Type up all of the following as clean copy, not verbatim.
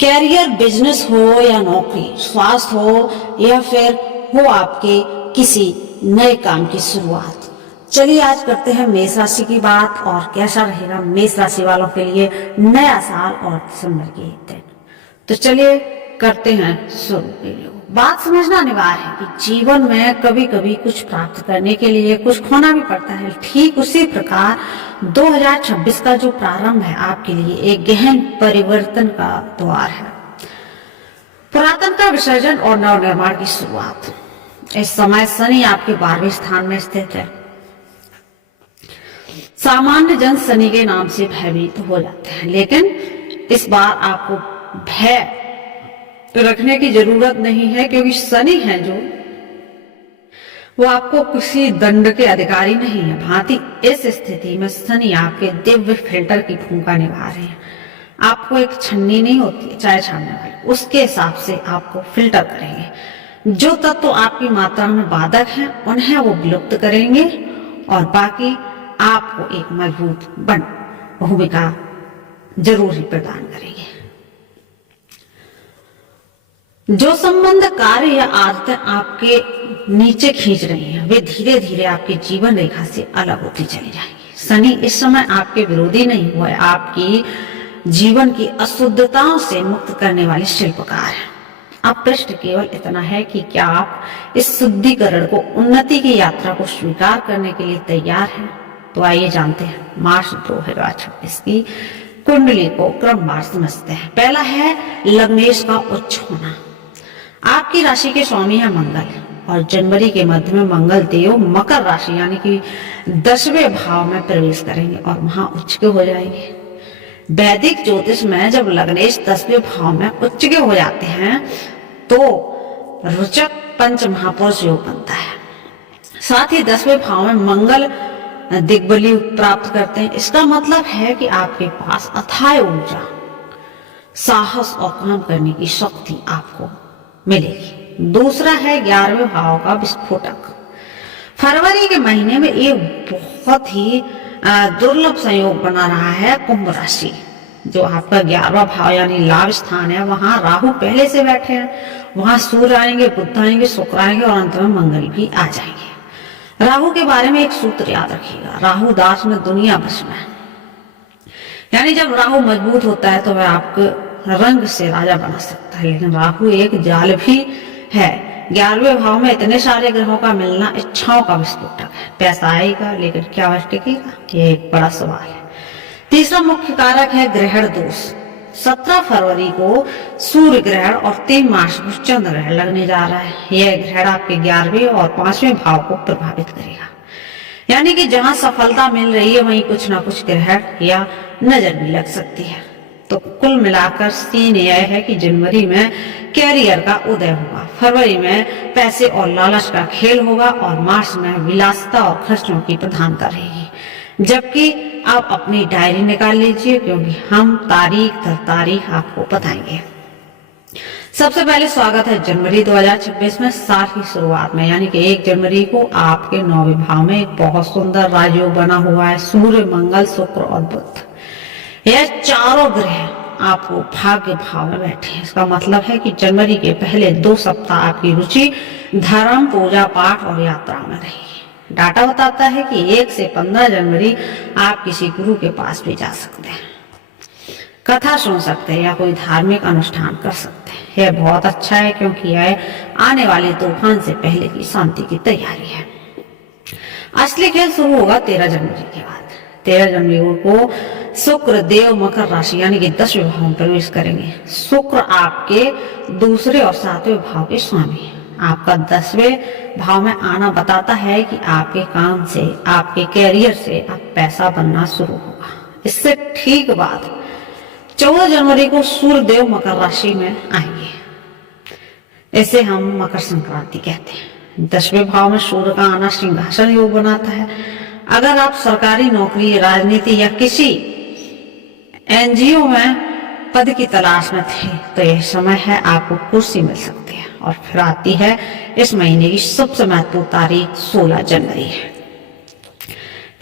Career, business हो या नौकरी, स्वास्थ्य हो या फिर हो आपके किसी नए काम की शुरुआत। चलिए आज करते हैं मेष राशि की बात और कैसा रहेगा मेष राशि वालों के लिए नया साल और दिसंबर के दिन। तो चलिए करते हैं शुरू के लिए। बात समझना अनिवार्य है कि जीवन में कभी कभी कुछ प्राप्त करने के लिए कुछ खोना भी पड़ता है। ठीक उसी प्रकार 2026 का जो प्रारंभ है आपके लिए एक गहन परिवर्तन का द्वार है। पुरातन का विसर्जन और नवनिर्माण की शुरुआत। इस समय शनि आपके 12वें स्थान में स्थित है। सामान्य जन शनि के नाम से भयभीत हो जाते हैं, लेकिन इस बार आपको भय रखने की जरूरत नहीं है, क्योंकि शनि है जो वो आपको किसी दंड के अधिकारी नहीं है। भांति इस स्थिति में शनि आपके दिव्य फिल्टर की भूमिका निभा रहे हैं। आपको एक छन्नी नहीं होती है चाय छानने वाली, उसके हिसाब से आपको फिल्टर करेंगे। जो तत्व तो आपकी मात्रा में बाधक हैं उन्हें वो विलुप्त करेंगे और बाकी आपको एक मजबूत भूमिका जरूर ही प्रदान करेंगे। जो संबंध, कार्य या आदतें आपके नीचे खींच रही हैं, वे धीरे धीरे आपके जीवन रेखा से अलग होती चली जाएंगी। शनि इस समय आपके विरोधी नहीं हुआ है, आपकी जीवन की अशुद्धताओं से मुक्त करने वाले शिल्पकार है। अब प्रश्न केवल इतना है कि क्या आप इस शुद्धिकरण को, उन्नति की यात्रा को स्वीकार करने के लिए तैयार हैं? तो आइए जानते हैं मार्च 2026 की कुंडली को क्रमवार समझते हैं। पहला है लग्नेश का उच्च होना। आपकी राशि के स्वामी है मंगल और जनवरी के मध्य में मंगल देव मकर राशि यानी कि 10वें भाव में प्रवेश करेंगे और वहां उच्च के हो जाएंगे। वैदिक ज्योतिष में जब लग्नेश 10वें भाव में उच्च के हो जाते हैं तो रुचक पंच महापुरुष योग बनता है। साथ ही 10वें भाव में मंगल दिग्बली प्राप्त करते हैं। इसका मतलब है कि आपके पास अथाह ऊर्जा, साहस और काम करने की शक्ति आपको मिलेगी। दूसरा है 11वें भाव का विस्फोटक। फरवरी के महीने में एक बहुत ही दुर्लभ संयोग बना रहा है कुंभ राशि, जो आपका 11वां भाव यानी लाभ स्थान है। वहां राहु पहले से बैठे हैं, वहां सूर्य आएंगे, बुध आएंगे, शुक्र आएंगे और अंत में मंगल भी आ जाएंगे। राहु के बारे में एक सूत्र याद रखिएगा, राहु दास में दुनिया बस में, यानी जब राहु मजबूत होता है तो वह आपके रंग से राजा बना सकता है, लेकिन राहु एक जाल भी है। 11वें भाव में इतने सारे ग्रहों का मिलना इच्छाओं का विस्फोटक है। पैसा आएगा लेकिन क्या वह टिकेगा, ये एक बड़ा सवाल है। तीसरा मुख्य कारक है ग्रहण दोष। 17 फरवरी को सूर्य ग्रहण और 3 मार्च को चंद्र ग्रहण लगने जा रहा है। यह ग्रहण आपके 11वें और 5वें भाव को प्रभावित करेगा, यानी कि जहां सफलता मिल रही है वहीं कुछ ना कुछ ग्रहण या नजर भी लग सकती है। तो कुल मिलाकर सीन यह है कि जनवरी में कैरियर का उदय होगा, फरवरी में पैसे और लालच का खेल होगा और मार्च में विलासिता और खर्चों की प्रधानता रहेगी। जबकि आप अपनी डायरी निकाल लीजिए, क्योंकि हम तारीख दर तारीख आपको बताएंगे। सबसे पहले स्वागत है जनवरी 2026 में, साल की शुरुआत में, यानी कि 1 जनवरी को आपके 9वें भाव में एक बहुत सुंदर राजयोग बना हुआ है। सूर्य, मंगल, शुक्र और बुध, यह चारों ग्रह आपको भाग्य भाव में बैठे हैं। इसका मतलब है कि जनवरी के पहले 2 सप्ताह आपकी रुचि धर्म, पूजा पाठ और यात्रा में रहेगी। डाटा बताता है कि 1 से 15 जनवरी आप किसी गुरु के पास भी जा सकते हैं, कथा सुन सकते हैं या कोई धार्मिक अनुष्ठान कर सकते हैं। यह बहुत अच्छा है क्योंकि यह आने वाले तूफान से पहले की शांति की तैयारी है। असली खेल शुरू होगा 13 जनवरी के बाद। 13 जनवरी को शुक्र देव मकर राशि यानी कि 10वें भाव में प्रवेश करेंगे। शुक्र आपके 2 और 7वें भाव के स्वामी है। आपका 10वें भाव में आना बताता है कि आपके काम से, आपके कैरियर से अब पैसा बनना शुरू होगा। इससे ठीक बाद 14 जनवरी को सूर्य देव मकर राशि में आएंगे। इसे हम मकर संक्रांति कहते हैं। 10वें भाव में सूर्य का आना सिंहासन योग बनाता है। अगर आप सरकारी नौकरी, राजनीति या किसी एनजीओ में पद की तलाश में थे तो यह समय है, आपको कुर्सी मिल सकती है। और फिर आती है इस महीने की सबसे महत्वपूर्ण तारीख 16 जनवरी है।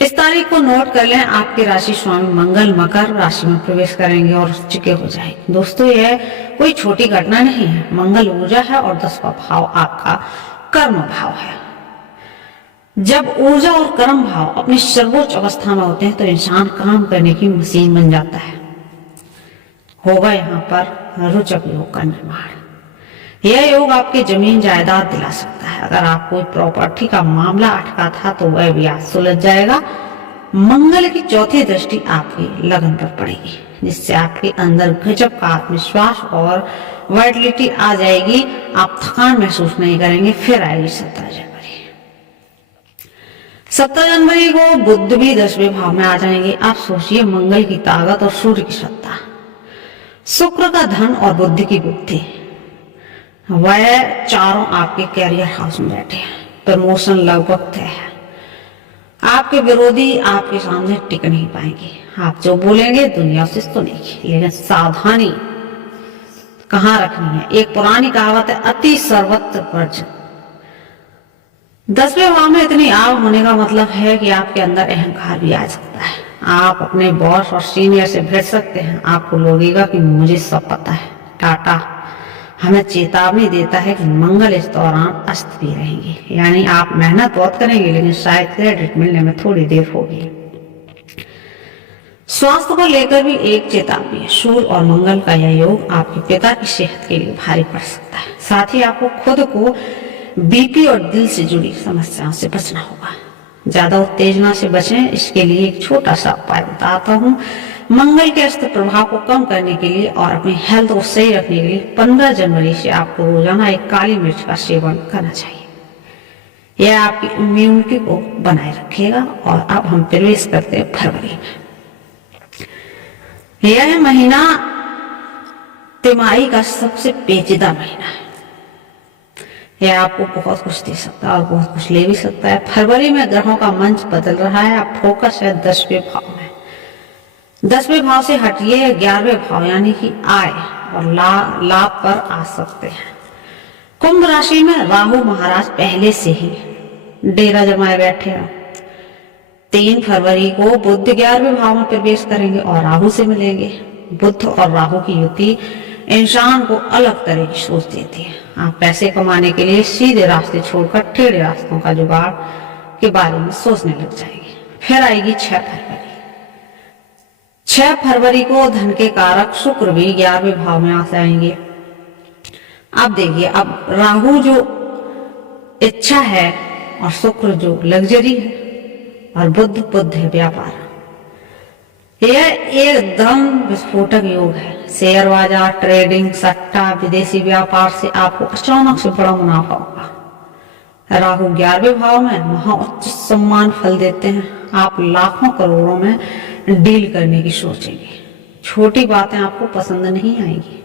इस तारीख को नोट कर लें, आपके राशि स्वामी मंगल मकर राशि में प्रवेश करेंगे और चुके हो जाएंगे। दोस्तों, यह कोई छोटी घटना नहीं है। मंगल ऊर्जा है और 10वां भाव आपका कर्म भाव है। जब ऊर्जा और कर्म भाव अपनी सर्वोच्च अवस्था में होते हैं तो इंसान काम करने की मशीन बन जाता है। होगा यहाँ पर रोचक योग का निर्माण। यह योग आपके जमीन जायदाद दिला सकता है। अगर आप कोई प्रॉपर्टी का मामला अटका था तो वह भी आज सुलझ जाएगा। मंगल की चौथी दृष्टि आपकी लगन पर पड़ेगी, जिससे आपके अंदर गजब का आत्मविश्वास और वाइटलिटी आ जाएगी। आप थकान महसूस नहीं करेंगे। फिर आएगी 17 जनवरी। 17 जनवरी को बुध भी 10वें भाव में आ जाएंगे। आप सोचिए, मंगल की ताकत और सूर्य की सत्ता, शुक्र का धन और बुद्धि की बुद्धि, वह चारों आपके कैरियर हाउस में बैठे हैं। प्रमोशन लगभग तय है। आपके विरोधी आपके सामने टिक नहीं पाएंगे। आप जो बोलेंगे दुनिया से सुनेगी, लेकिन सावधानी कहाँ रखनी है। एक पुरानी कहावत है, अति सर्वत्र वर्जन। 10वें भाव में इतनी आग होने का मतलब है कि आपके अंदर अहंकार भी आ सकता है। आप अपने बॉस और सीनियर से भिड़ सकते हैं। आपको लगेगा कि मुझे सब पता है। टाटा हमें चेतावनी देता है कि मंगल इस दौरान अस्त भी रहेंगे, यानी आप मेहनत बहुत करेंगे लेकिन शायद क्रेडिट मिलने में थोड़ी देर होगी। स्वास्थ्य को लेकर भी एक चेतावनी है। सूर्य और मंगल का यह योग आपके पिता की सेहत के लिए भारी पड़ सकता है। साथ ही आपको खुद को बीपी और दिल से जुड़ी समस्याओं से बचना होगा। ज्यादा उत्तेजना से बचें, इसके लिए एक छोटा सा उपाय बताता हूँ। मंगल के अस्त प्रभाव को कम करने के लिए और अपनी हेल्थ को सही रखने के लिए 15 जनवरी से आपको रोजाना एक काली मिर्च का सेवन करना चाहिए। यह आपकी इम्यूनिटी को बनाए रखेगा। और अब हम प्रवेश करते हैं फरवरी में। यह महीना तिमाही का सबसे पेचीदा महीना है। यह आपको बहुत कुछ दे सकता है और बहुत कुछ ले भी सकता है। फरवरी में ग्रहों का मंच बदल रहा है। अब फोकस है 10वें भाव में। 10वें भाव से हटिए 11वें भाव यानी कि आय और लाभ पर आ सकते हैं। कुंभ राशि में राहु महाराज पहले से ही डेरा जमाए बैठे हैं। 3 फरवरी को बुध 11वें भाव में प्रवेश करेंगे और राहु से मिलेंगे। बुध और राहु की युति इंसान को अलग तरह की सोच देती है। आप पैसे कमाने के लिए सीधे रास्ते छोड़कर टेढ़े रास्तों का जुगाड़ के बारे में सोचने लग जाएंगे। फिर आएगी 6 फरवरी। 6 फरवरी को धन के कारक शुक्र भी 11वें भाव में आ जाएंगे। अब देखिए, अब राहु जो इच्छा है और शुक्र जो लग्जरी है और बुध है व्यापार। यह एकदम विस्फोटक योग है। शेयर बाजार, ट्रेडिंग, सट्टा, विदेशी व्यापार से आपको अचानक से बड़ा मुनाफा होगा। राहु 11वें भाव में वहां उच्च सम्मान फल देते हैं। आप लाखों करोड़ों में डील करने की सोचेंगे। छोटी बातें आपको पसंद नहीं आएंगी।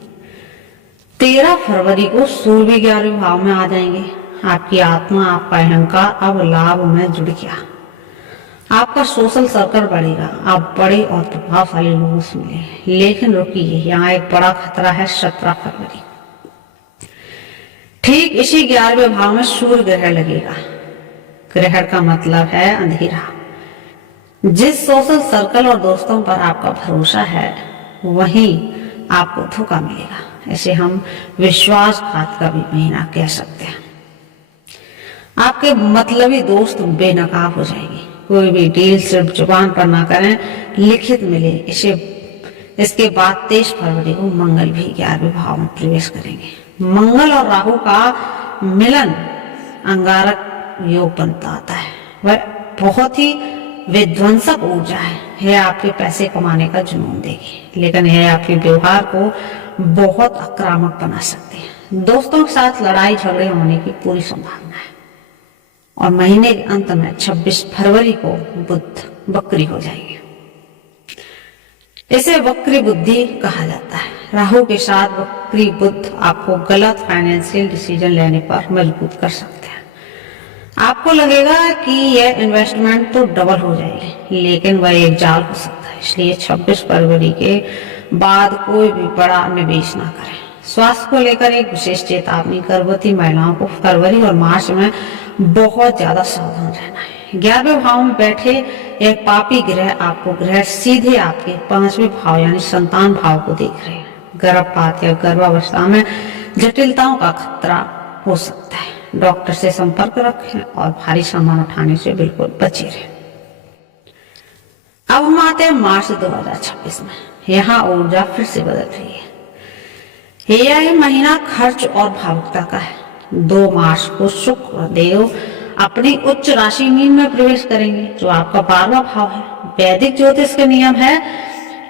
13 फरवरी को सूर्य 11वें भाव में आ जाएंगे। आपकी आत्मा, आपका अहंकार अब लाभ में जुड़ गया। आपका सोशल सर्कल बढ़ेगा। आप बड़े और प्रभावशाली लोगों से मिलेंगे। लेकिन रुकिए, यहाँ एक बड़ा खतरा है। 17 फरवरी ठीक इसी 11वें भाव में सूर्य ग्रहण लगेगा। ग्रहण का मतलब है अंधेरा। जिस सोशल सर्कल और दोस्तों पर आपका भरोसा है वहीं आपको धोखा मिलेगा। इसे हम विश्वासघात का भी महीना कह सकते हैं। आपके मतलबी दोस्त बेनकाब हो जाएंगे। कोई भी डील सिर्फ जुबान पर ना करें, लिखित मिले। इसके बाद 23 फरवरी को मंगल भी 11वें भाव में प्रवेश करेंगे। मंगल और राहु का मिलन अंगारक योग बनता है। वह बहुत ही विध्वंसक ऊर्जा है। यह आपके पैसे कमाने का जुनून देगी, लेकिन यह आपके व्यवहार को बहुत आक्रामक बना सकते हैं। दोस्तों के साथ लड़ाई झगड़े होने की पूरी संभावना है। और महीने के अंत में 26 फरवरी को बुध वक्री हो जाएंगे। इसे वक्री बुद्धि कहा जाता है। राहु के साथ वक्री बुध आपको गलत फाइनेंशियल डिसीजन लेने पर मजबूर कर सकते हैं। आपको लगेगा कि यह इन्वेस्टमेंट तो डबल हो जाएगी, लेकिन वह एक जाल हो सकता है। इसलिए 26 फरवरी के बाद कोई भी बड़ा निवेश ना करें। स्वास्थ्य को लेकर एक विशेष चेतावनी। गर्भवती महिलाओं को फरवरी और मार्च में बहुत ज्यादा सावधान रहना है। 11वें भाव में बैठे यह पापी ग्रह आपको ग्रह सीधे आपके 5वें भाव यानी संतान भाव को देख रहे हैं। गर्भपात या गर्भावस्था में जटिलताओं का खतरा हो सकता है। डॉक्टर से संपर्क रखें और भारी सामान उठाने से बिल्कुल बचे रहें। अब हम आते हैं मार्च 2026 में। यहाँ ऊर्जा फिर से बदल रही है। यह महीना खर्च और भावुकता का है। 2 मार्च को शुक्र देव अपनी उच्च राशि मीन में प्रवेश करेंगे, जो आपका 12वां भाव है। वैदिक ज्योतिष के नियम है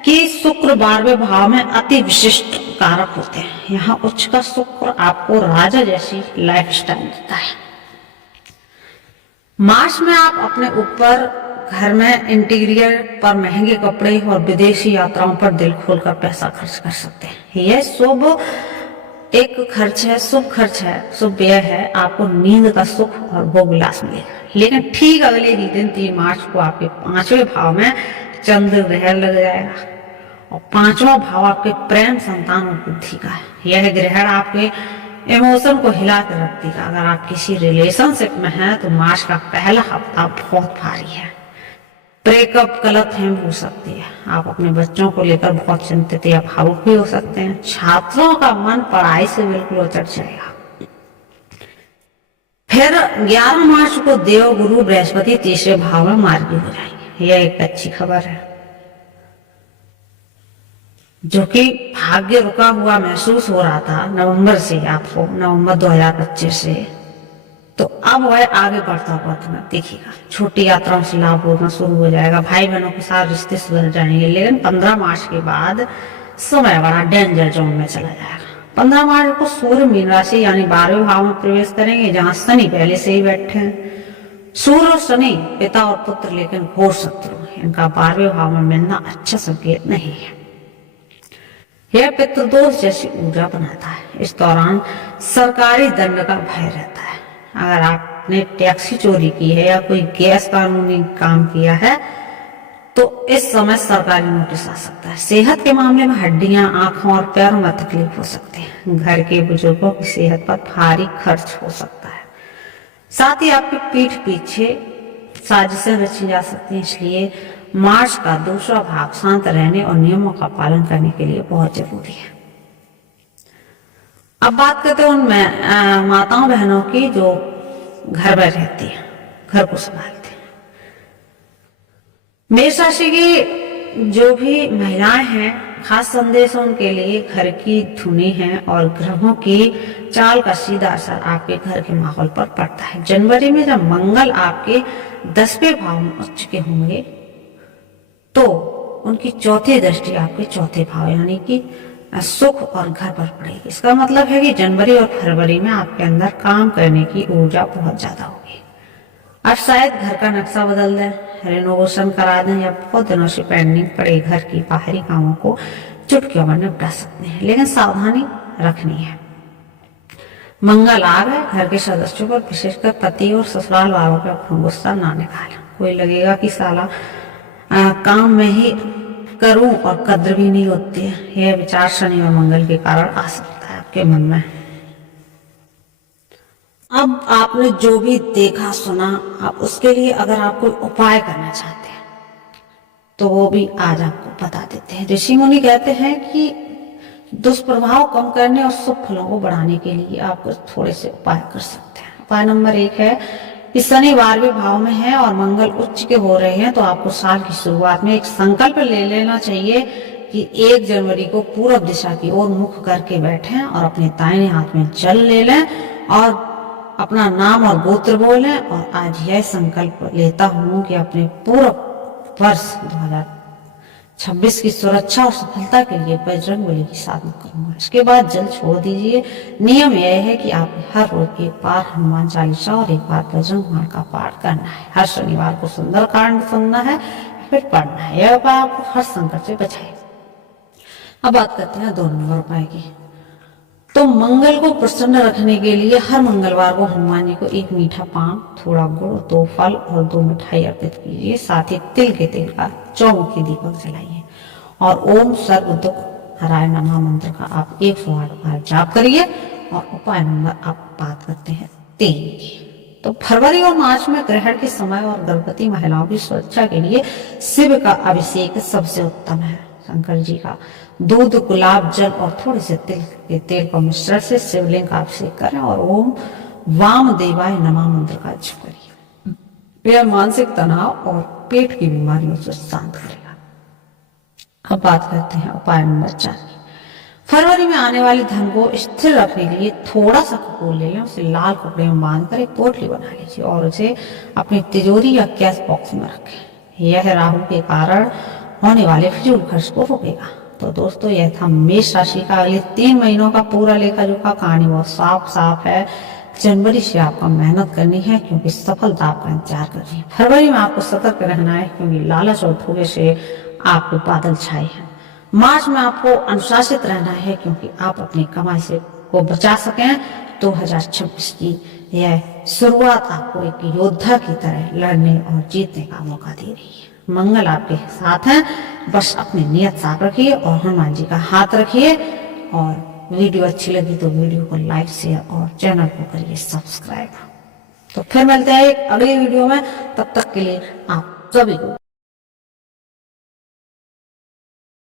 कि शुक्र 12वें भाव में अति विशिष्ट कारक होते हैं। यहाँ उच्च का शुक्र आपको राजा जैसी लाइफस्टाइल देता है। मार्च में आप अपने ऊपर, घर में, इंटीरियर पर महंगे कपड़े और विदेशी यात्राओं पर दिल खोलकर पैसा खर्च कर सकते हैं। यह शुभ एक खर्च है, शुभ खर्च है, शुभ व्यय है। आपको नींद का सुख और भोग विलास मिलेगा। लेकिन ठीक अगले ही दिन 3 मार्च को आपके 5वें भाव में चंद्र ग्रहण लग जाएगा और 5वां भाव आपके प्रेम, संतान और बुद्धि का है। यह ग्रहण आपके इमोशन को हिला कर रख देगा। अगर आप किसी रिलेशनशिप में हैं तो मार्च का पहला हफ्ता बहुत भारी है। ब्रेकअप, गलतफहमी हो सकती है। आप अपने बच्चों को लेकर बहुत चिंतित या भावुक भी हो सकते हैं। छात्रों का मन पढ़ाई से बिल्कुल उचट जाएगा। फिर 11 मार्च को देव गुरु बृहस्पति 3रे भाव में मार्गी हो जाएंगे। यह एक अच्छी खबर है। जो कि भाग्य रुका हुआ महसूस हो रहा था नवंबर से, आपको नवंबर 2025 से, तो अब वह आगे बढ़ता हुआ तुम्हें दिखेगा। छोटी यात्राओं से लाभ होना शुरू हो जाएगा। भाई बहनों के साथ रिश्ते सुधर जाएंगे। लेकिन 15 मार्च के बाद समय बड़ा डेंजर जोन में चला जाएगा। 15 मार्च को सूर्य मीन राशि यानी 12वें भाव में प्रवेश करेंगे, जहां शनि पहले से ही बैठे हैं। सूर्य और शनि पिता और पुत्र लेकिन घोर शत्रु हैं। इनका 12वें भाव में मिलना अच्छा संकेत नहीं है। यह पितृदोष जैसी ऊर्जा बनाता है। इस दौरान सरकारी दंड का भय रहता है। अगर आपने टैक्सी चोरी की है या कोई गैर कानूनी काम किया है तो इस समय सरकारी नोटिस आ सकता है। सेहत के मामले में हड्डियां, आंखों और पैरों में तकलीफ हो सकती है। घर के बुजुर्गों की सेहत पर भारी खर्च हो सकता है। साथ ही आपकी पीठ पीछे साजिशें रची जा सकती हैं। इसलिए मार्च का दूसरा भाग शांत रहने और नियमों का पालन करने के लिए बहुत जरूरी है। अब बात करते हैं उन माताओं बहनों की जो घर में रहती हैं, घर को संभालती हैं। मेष राशि की जो भी महिलाएं हैं, खास संदेश उनके लिए घर की धुनी है और ग्रहों की चाल का सीधा असर आपके घर के माहौल पर पड़ता है। जनवरी में जब मंगल आपके 10वें भाव में उच्च के होंगे तो उनकी चौथी दृष्टि आपके चौथे भाव यानी कि सुख और घर पर पड़ेगी। इसका मतलब है कि जनवरी और फरवरी में आपके अंदर काम करने की ऊर्जा बहुत ज्यादा होगी। अब शायद घर का नक्शा बदल दें, रेनोवेशन करा दें या बहुत दिनों से पेंडिंग पड़े घर की बाहरी कामों को चुटकियों में निपटा सकते हैं। लेकिन सावधानी रखनी है। मंगल आ गए, घर के सदस्यों पर विशेषकर पति और ससुराल वालों पर अपना गुस्सा ना निकालें। कोई लगेगा कि साला काम में ही करूं और कद्र भी नहीं होती है। यह विचार शनि और मंगल के कारण आ सकता है आपके मन में। अब आपने जो भी देखा सुना, आप उसके लिए अगर आप कोई उपाय करना चाहते हैं तो वो भी आज आपको बता देते हैं। ऋषि मुनि कहते हैं कि दुष्प्रभाव कम करने और शुभ फलों को बढ़ाने के लिए आप कुछ थोड़े से उपाय कर सकते हैं। उपाय नंबर 1 है कि शनि 12वें भाव में है और मंगल उच्च के हो रहे हैं, तो आपको साल की शुरुआत में एक संकल्प ले लेना चाहिए कि 1 जनवरी को पूर्व दिशा की ओर मुख करके बैठें और अपने दाहिने हाथ में जल ले लें और अपना नाम और गोत्र बोलें और आज यह संकल्प लेता हूं कि अपने पूरे वर्ष 2026 की सुरक्षा और सफलता के लिए बजरंगबली की साधना करूंगा। इसके बाद जल छोड़ दीजिए। नियम यह है कि आप हर रोज एक बार हनुमान चालीसा और एक बार बजरंग का पाठ करना है। हर शनिवार को सुंदरकांड सुनना है, फिर पढ़ना है। यह उपाय आपको हर संकट से बचाएगा। अब बात करते हैं 2 नंबर उपाय की। तो मंगल को प्रसन्न रखने के लिए हर मंगलवार को हनुमान जी को 1 मीठा पान, थोड़ा गुड़, 2 फल और 2 मिठाई अर्पित कीजिए। साथ ही तिल के तेल का चौमुखी दीपक जलाइए और ओम सर्व दुख हराय नमः मंत्र का आप 108 बार जाप करिए। और उपाय नंबर आप बात करते हैं 3 की। तो फरवरी और मार्च में ग्रहण के समय और गर्भवती महिलाओं की सुरक्षा के लिए शिव का अभिषेक सबसे उत्तम है। शंकर जी का दूध, गुलाब जल और थोड़े से तिल के तेल का मिश्रण से शिवलिंग का अभिषेक करें और ओम वाम देवाय नमः मंत्र का जप करिए। यह मानसिक तनाव और पेट की बीमारियों से शांत करेगा। अब बात करते हैं उपाय नंबर 4 की। फरवरी में आने वाले धन को स्थिर रखने के लिए थोड़ा सा कपूर ले लें, उसे लाल कपड़े में बांधकर एक पोटली बना लीजिए और उसे अपनी तिजोरी या कैश बॉक्स में रखें। यह राहु के कारण होने वाले फिजूल खर्च को रोकेगा। तो दोस्तों, यह था मेष राशि का अगले 3 महीनों का पूरा लेखा जोखा। कहानी बहुत साफ है। जनवरी से आपको मेहनत करनी है क्योंकि सफलता आपका इंतजार कर रही है। फरवरी में आपको सतर्क रहना है क्योंकि लालच और धोखे से आपके बादल छाए हैं। मार्च में आपको अनुशासित रहना है क्योंकि आप अपनी कमाई से को बचा सकें। 2026 की यह शुरुआत आपको एक योद्धा की तरह लड़ने और जीतने का मौका दे रही है। मंगल आपके साथ हैं, बस अपनी नियत साफ रखिए और हनुमान जी का हाथ रखिए। और वीडियो अच्छी लगी तो वीडियो को लाइक, शेयर और चैनल को करिए सब्सक्राइब। तो फिर मिलते हैं एक अगली वीडियो में, तब तक के लिए आप सभी को